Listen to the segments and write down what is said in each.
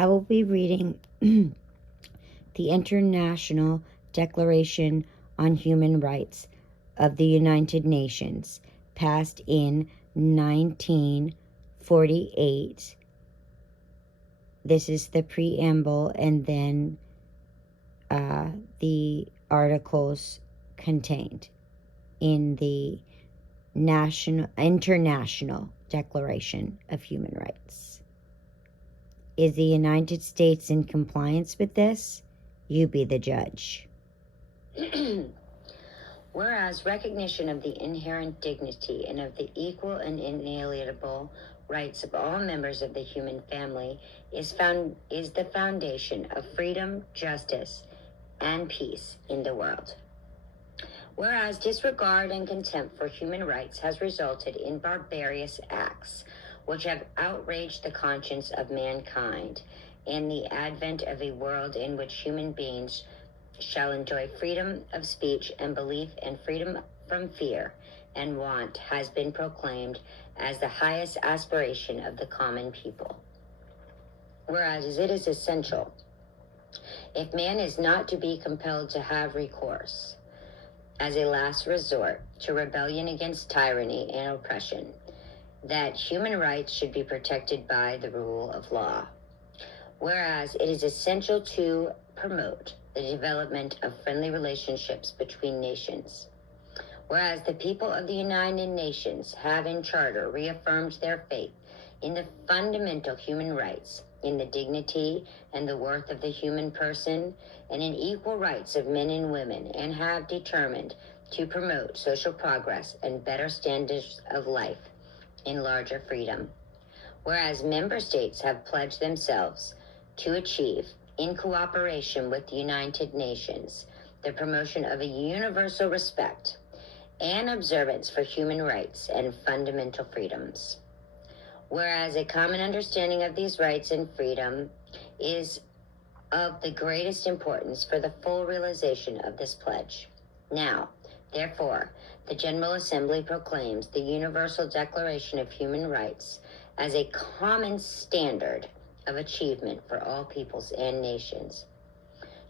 I will be reading the International Declaration on Human Rights of the United Nations, passed in 1948. This is the preamble, and then the articles contained in the International Declaration of Human Rights. Is the United States in compliance with this? You be the judge. Whereas recognition of the inherent dignity and of the equal and inalienable rights of all members of the human family is the foundation of freedom, justice, and peace in the world. Whereas disregard and contempt for human rights has resulted in barbarous acts which have outraged the conscience of mankind, and the advent of a world in which human beings shall enjoy freedom of speech and belief and freedom from fear and want has been proclaimed as the highest aspiration of the common people. Whereas it is essential, if man is not to be compelled to have recourse, as a last resort, to rebellion against tyranny and oppression, that human rights should be protected by the rule of law. Whereas it is essential to promote the development of friendly relationships between nations. Whereas the people of the United Nations have in charter reaffirmed their faith in the fundamental human rights, in the dignity and the worth of the human person, and in equal rights of men and women, and have determined to promote social progress and better standards of life in larger freedom. Whereas member states have pledged themselves to achieve, in cooperation with the United Nations, the promotion of a universal respect and observance for human rights and fundamental freedoms. Whereas a common understanding of these rights and freedom is of the greatest importance for the full realization of this pledge. Now, therefore, the General Assembly proclaims the Universal Declaration of Human Rights as a common standard of achievement for all peoples and nations.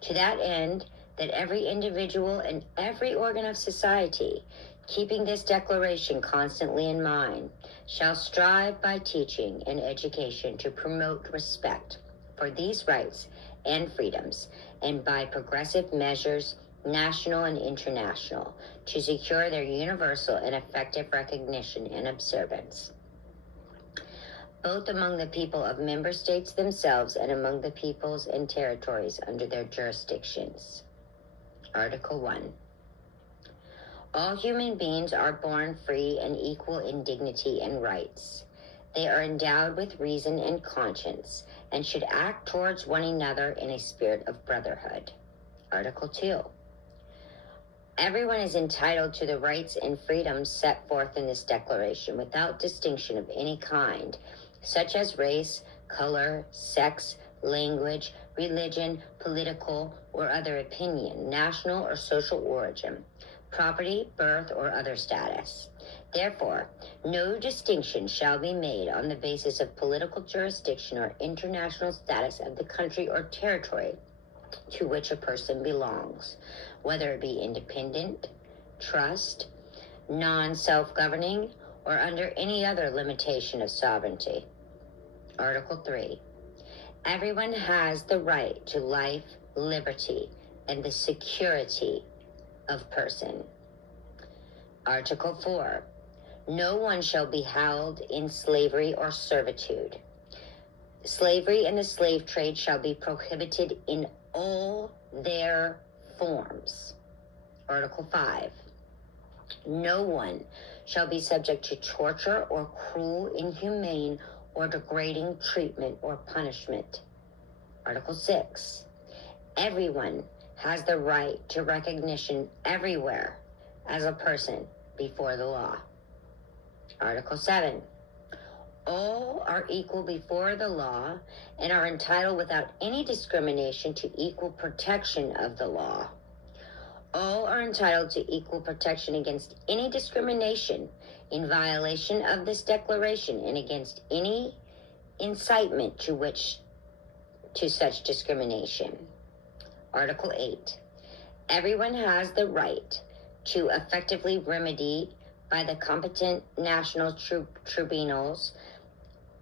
To that end, that every individual and every organ of society, keeping this declaration constantly in mind, shall strive by teaching and education to promote respect for these rights and freedoms, and by progressive measures, national and international, to secure their universal and effective recognition and observance, both among the people of member states themselves and among the peoples and territories under their jurisdictions. Article 1. All human beings are born free and equal in dignity and rights. They are endowed with reason and conscience, and should act towards one another in a spirit of brotherhood. Article 2. Everyone is entitled to the rights and freedoms set forth in this declaration without distinction of any kind, such as race, color, sex, language, religion, political or other opinion, national or social origin, property, birth, or other status. Therefore, no distinction shall be made on the basis of political jurisdiction or international status of the country or territory to which a person belongs, whether it be independent, trust, non-self-governing, or under any other limitation of sovereignty. Article 3. Everyone has the right to life, liberty, and the security of person. Article 4. No one shall be held in slavery or servitude. Slavery and the slave trade shall be prohibited in all their forms. Article 5. No one shall be subject to torture or cruel, inhumane, or degrading treatment or punishment. Article 6. Everyone has the right to recognition everywhere as a person before the law. Article 7. All are equal before the law and are entitled without any discrimination to equal protection of the law. All are entitled to equal protection against any discrimination in violation of this declaration and against any incitement to which to such discrimination. Article 8. Everyone has the right to effectively remedy by the competent national tribunals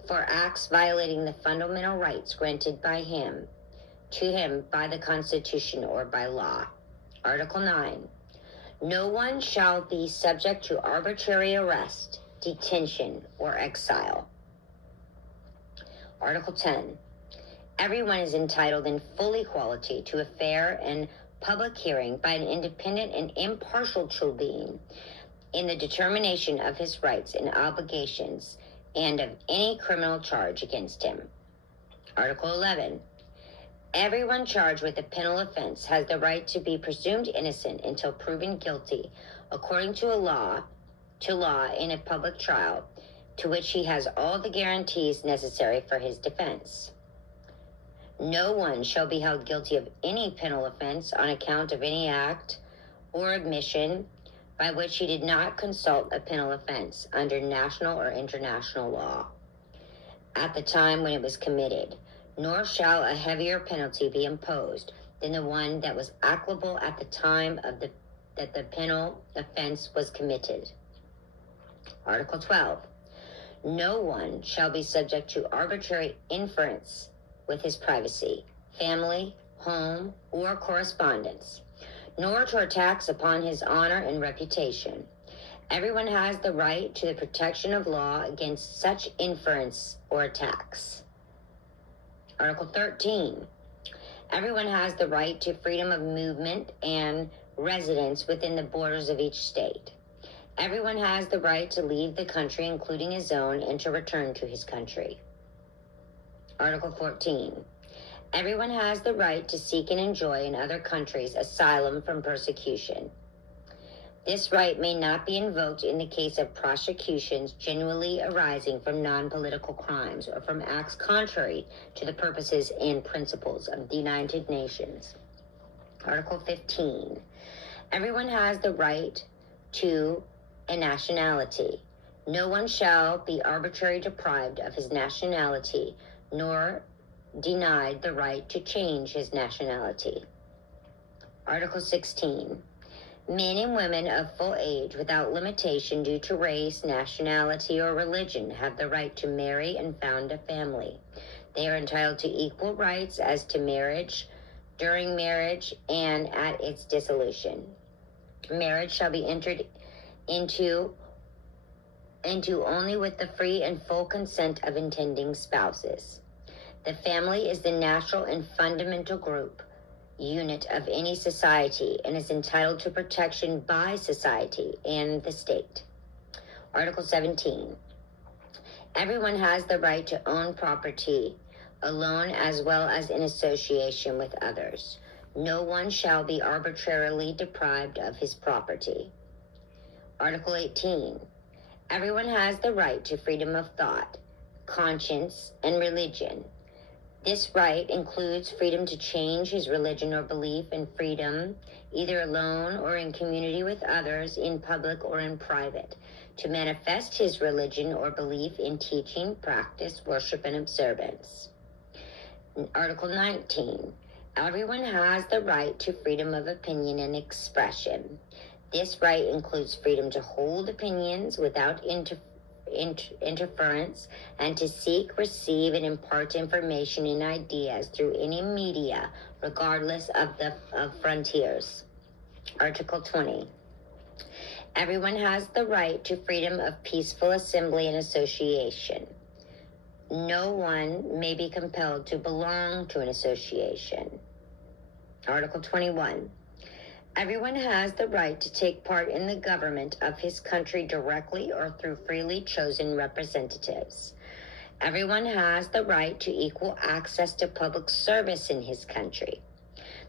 for acts violating the fundamental rights granted to him by the Constitution or by law. Article 9. No one shall be subject to arbitrary arrest, detention, or exile. Article 10. Everyone is entitled in full equality to a fair and public hearing by an independent and impartial tribunal in the determination of his rights and obligations and of any criminal charge against him. Article 11. Everyone charged with a penal offense has the right to be presumed innocent until proven guilty according to law in a public trial to which he has all the guarantees necessary for his defense. No one shall be held guilty of any penal offense on account of any act or admission by which he did not consult a penal offense under national or international law at the time when it was committed, nor shall a heavier penalty be imposed than the one that was applicable at the time that the penal offense was committed. Article 12. No one shall be subject to arbitrary interference with his privacy, family, home, or correspondence, nor to attacks upon his honor and reputation. Everyone has the right to the protection of law against such interference or attacks. Article 13. Everyone has the right to freedom of movement and residence within the borders of each state. Everyone has the right to leave the country, including his own, and to return to his country. Article 14. Everyone has the right to seek and enjoy in other countries asylum from persecution. This right may not be invoked in the case of prosecutions generally arising from non-political crimes or from acts contrary to the purposes and principles of the United Nations. Article 15. Everyone has the right to a nationality. No one shall be arbitrarily deprived of his nationality, nor denied the right to change his nationality. Article 16. Men and women of full age without limitation due to race, nationality, or religion have the right to marry and found a family. They are entitled to equal rights as to marriage, during marriage, and at its dissolution. Marriage shall be entered into only with the free and full consent of intending spouses. The family is the natural and fundamental unit of any society and is entitled to protection by society and the state. Article 17. Everyone has the right to own property alone as well as in association with others. No one shall be arbitrarily deprived of his property. Article 18. Everyone has the right to freedom of thought, conscience, and religion. This right includes freedom to change his religion or belief, and freedom, either alone or in community with others, in public or in private, to manifest his religion or belief in teaching, practice, worship, and observance. Article 19. Everyone has the right to freedom of opinion and expression. This right includes freedom to hold opinions without interference and to seek, receive, and impart information and ideas through any media, regardless of frontiers. Article 20. Everyone has the right to freedom of peaceful assembly and association. No one may be compelled to belong to an association. Article 21. Everyone has the right to take part in the government of his country directly or through freely chosen representatives. Everyone has the right to equal access to public service in his country.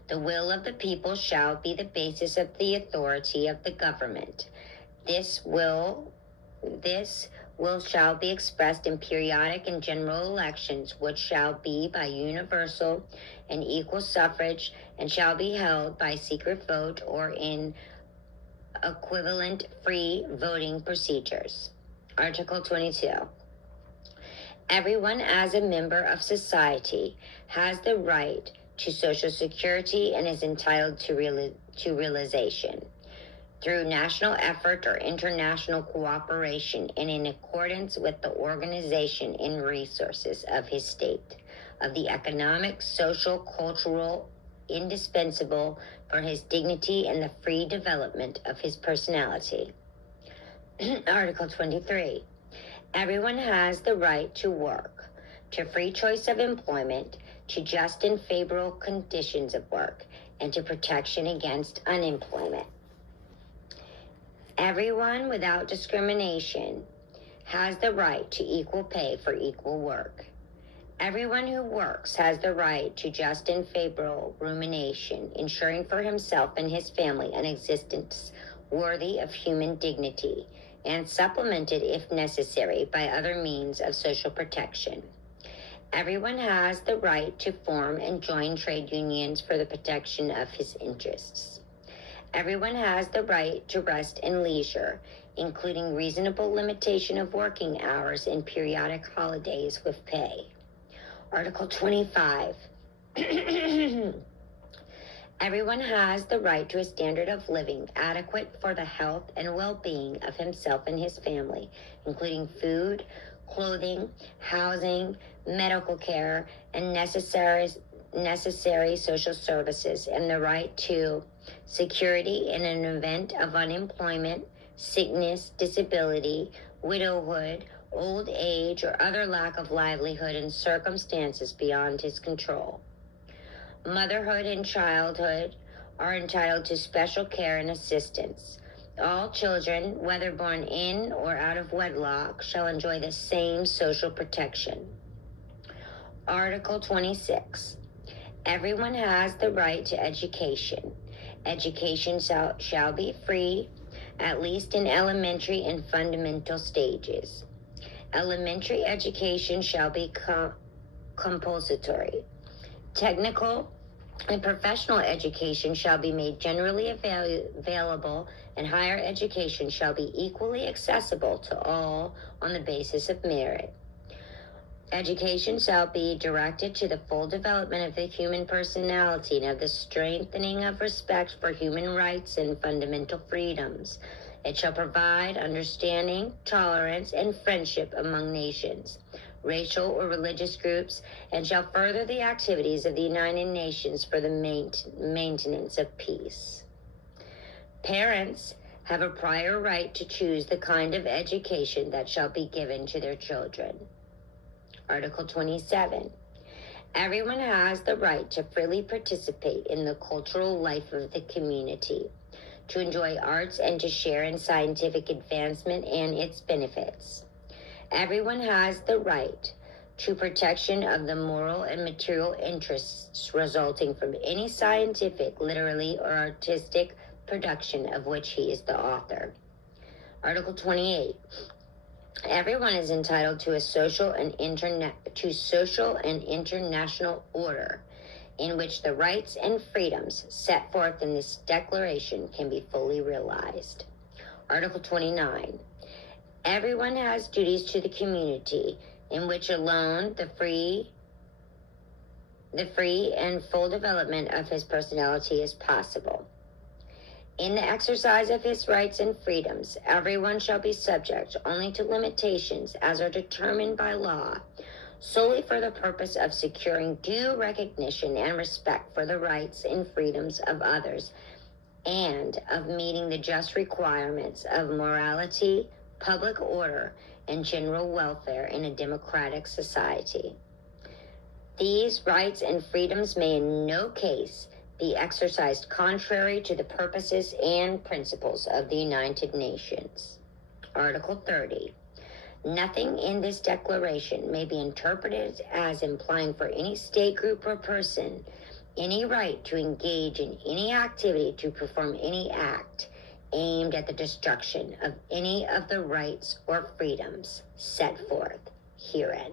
The will of the people shall be the basis of the authority of the government. This will shall be expressed in periodic and general elections, which shall be by universal and equal suffrage, and shall be held by secret vote or in equivalent free voting procedures. Article 22. Everyone as a member of society has the right to Social Security and is entitled to realization through national effort or international cooperation and in accordance with the organization and resources of his state, of the economic, social, cultural, indispensable for his dignity and the free development of his personality. Article 23. Everyone has the right to work, to free choice of employment, to just and favorable conditions of work, and to protection against unemployment. Everyone without discrimination has the right to equal pay for equal work. Everyone who works has the right to just and favorable remuneration, ensuring for himself and his family an existence worthy of human dignity, and supplemented if necessary by other means of social protection. Everyone has the right to form and join trade unions for the protection of his interests. Everyone has the right to rest and leisure, including reasonable limitation of working hours and periodic holidays with pay. Article 25. Everyone has the right to a standard of living adequate for the health and well-being of himself and his family, including food, clothing, housing, medical care, and necessary social services, and the right to security in an event of unemployment, sickness, disability, widowhood, old age, or other lack of livelihood in circumstances beyond his control. Motherhood and childhood are entitled to special care and assistance. All children, whether born in or out of wedlock, shall enjoy the same social protection. Article 26. Everyone has the right to education. Education shall be free, at least in elementary and fundamental stages. Elementary education shall be compulsory. Technical and professional education shall be made generally available, and higher education shall be equally accessible to all on the basis of merit. Education shall be directed to the full development of the human personality and of the strengthening of respect for human rights and fundamental freedoms. It shall provide understanding, tolerance, and friendship among nations, racial or religious groups, and shall further the activities of the United Nations for the maintenance of peace. Parents have a prior right to choose the kind of education that shall be given to their children. Article 27. Everyone has the right to freely participate in the cultural life of the community, to enjoy arts, and to share in scientific advancement and its benefits. Everyone has the right to protection of the moral and material interests resulting from any scientific, literary, or artistic production of which he is the author. Article 28. Everyone is entitled to a social and international order in which the rights and freedoms set forth in this declaration can be fully realized. Article 29. Everyone has duties to the community in which alone the free and full development of his personality is possible. In the exercise of his rights and freedoms, everyone shall be subject only to limitations as are determined by law, solely for the purpose of securing due recognition and respect for the rights and freedoms of others, and of meeting the just requirements of morality, public order, and general welfare in a democratic society. These rights and freedoms may in no case be exercised contrary to the purposes and principles of the United Nations. Article 30. Nothing in this declaration may be interpreted as implying for any state, group, or person any right to engage in any activity, to perform any act aimed at the destruction of any of the rights or freedoms set forth herein.